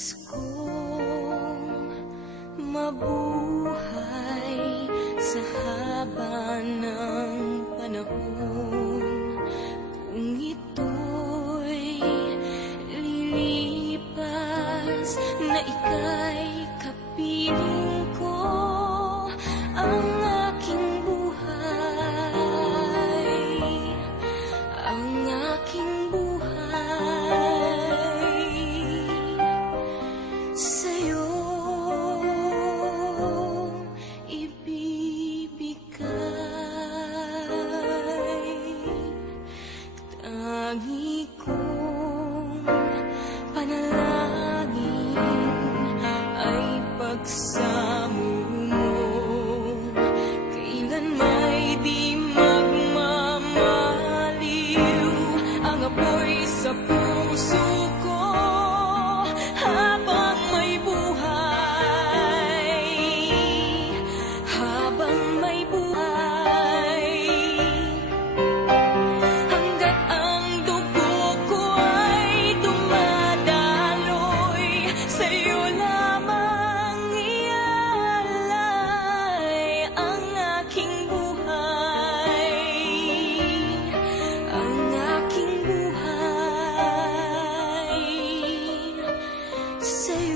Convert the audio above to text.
Nais kong mabuhay sa haba ng panahon. Kung ito'y lilipas na ika'y kapiling ko, ang aking buhay, ang aking buhay sa'yo ibibigay. Tangi kong panalangin ay pagsamo mo, kailan may di magmamaliw ang apoy sa puso ko habang may buhay, habang may buhay. Hanggat ang dugo ko ay dumadaloy, sa'yo lamang iaalay ang aking buhay, ang aking buhay sa'yo.